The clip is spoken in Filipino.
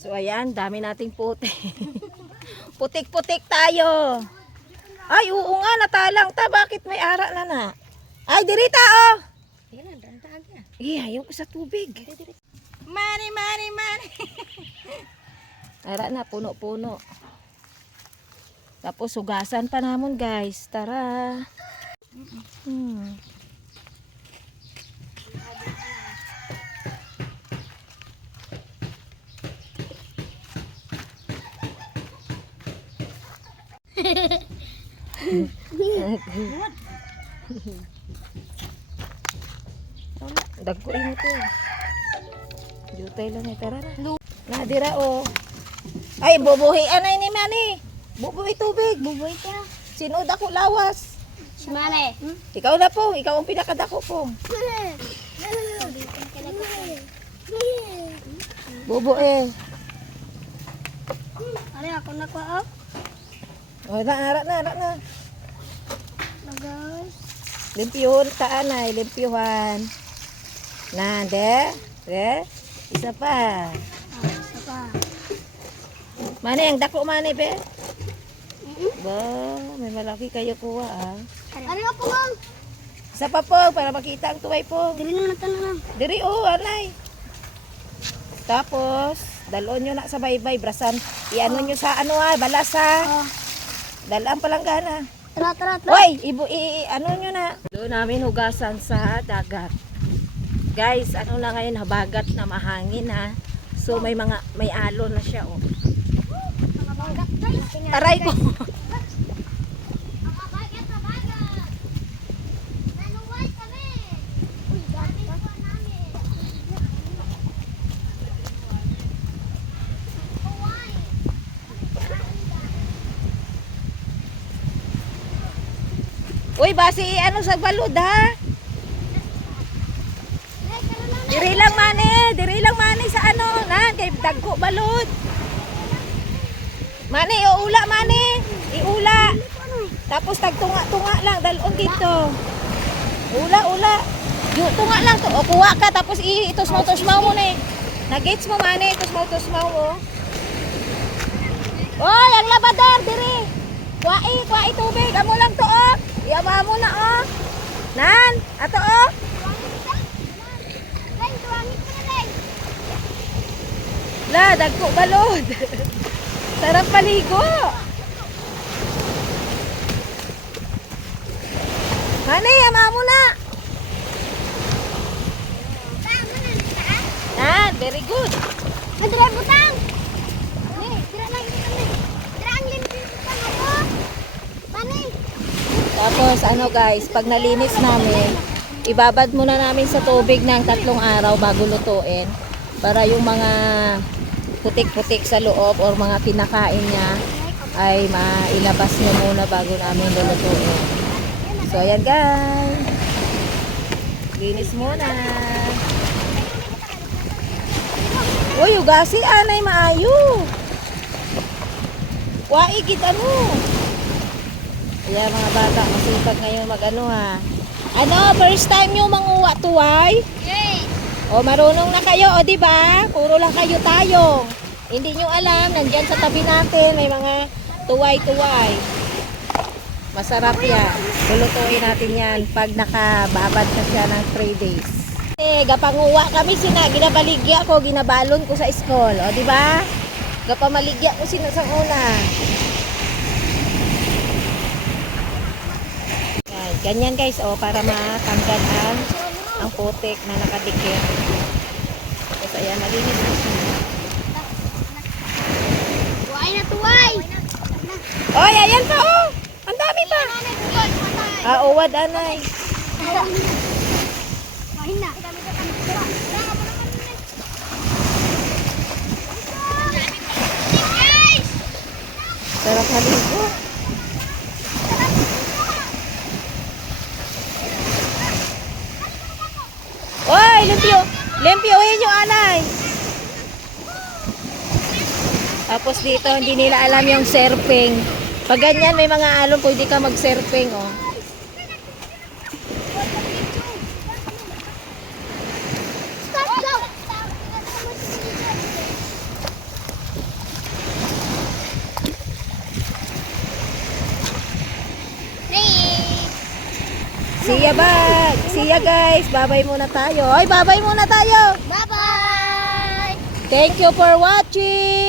So ayan, dami nating putik. Putik-putik tayo. Ay, oo nga, natalang ta. Bakit may ara na na? Ay, dirita oh. Yan. Eh, ayaw ko sa tubig. Money, money, money. Ara na, puno-puno. Tapos hugasan pa namon guys. Tara. Hmm. Dagko mo to. Jutay lang eh. Tara na. Nadira o. Ay, bubuhi anay ni Mani. Bubuhi tubig. Buboy ka. Sino dako lawas? Si Mane. Ikaw na po. Ikaw ang pinakadako po. Bubo eh. Ano ako na ko oh. Na, ara na, ara na. Guys. Limpyuhan taan ay, limpyuhan. Na, de. De. Isa pa. Isa pa. Mani, ang dako mani, be. Ba, may malaki kayo kuha ah. Ano ako lang? Isa pa po, para makita ang tuway po. Dili na natin lang. Diri oh, anay. Tapos, dalon nyo na sa baybay, brasan. Iano nyo sa ano ah, balas ha. Oh. Dalaan palang gana. Tara, tara, tara. Hoy, ibu i, i- ano nyo na. Doon namin hugasan sa dagat. Guys, ano na ngayon, habagat na mahangin ha. So may mga may alon na siya oh. Guys. Aray ko. Makabagat, makabagat. Nanuway kami. Uy, dami ko namin. Uway. Uy, basi ano sa balod ha. Diri lang mani, diri lang mani sa ano, na kay dagko balod. Mani, iula mani. Iula. Tapos tagtunga-tunga lang dalon dito. Ula, ula. Yu, tunga lang to. O, kuha ka. Tapos i- itos mo, tos mo ni. Nag-gates mo mani. Itos mo, tos mo mo. Oy, ang labador, diri. Kuwai, kuwai tubig. Amo lang to, oh. Iama mo na, oh. Nan, ato, oh. La, dagko balod. Sarap paligo. Hani, ama mo na. Tama na, tara. Yan, very good. Madira butang. Ni, dira lang kita ni. Dira ang limpyo butang ako. Pani. Tapos ano guys, pag nalinis namin, ibabad muna namin sa tubig ng tatlong araw bago lutuin para yung mga putik-putik sa loob or mga kinakain niya ay mailabas niyo muna bago namin lulutuin. So ayan guys. Linis muna. Uy, ugasi anay maayo. Wai kita mo. Ayan mga bata, masipag ngayon mag ano ha. Ano, first time nyo manguha tuway? Yay. O marunong na kayo, o di ba? Puro lang kayo tayong. Hindi nyo alam, nandyan sa tabi natin, may mga tuway-tuway. Masarap yan. Lulutuin natin yan pag nakababad na siya ng 3 days. Eh, gapanguwa kami sina, ginabaligya ko, ginabalon ko sa school. O, di ba? Gapamaligya ko sina sa una. Ganyan guys, oh, para matanggal ang, ang putik na nakadikit. Tapos ayan, nalinis na siya. Tuway na tuway. Oy, ayan pa oh! Ang dami pa! Ah, uwad anay. Kain na. Sarap haligo. Oy, limpyo! Yung anay! Tapos dito, hindi nila alam yung surfing. Pag ganyan, may mga alon, pwede ka mag-surfing, oh. See ya ba? See ya guys. Babay muna tayo. Ay, babay muna tayo. Bye-bye! Thank you for watching.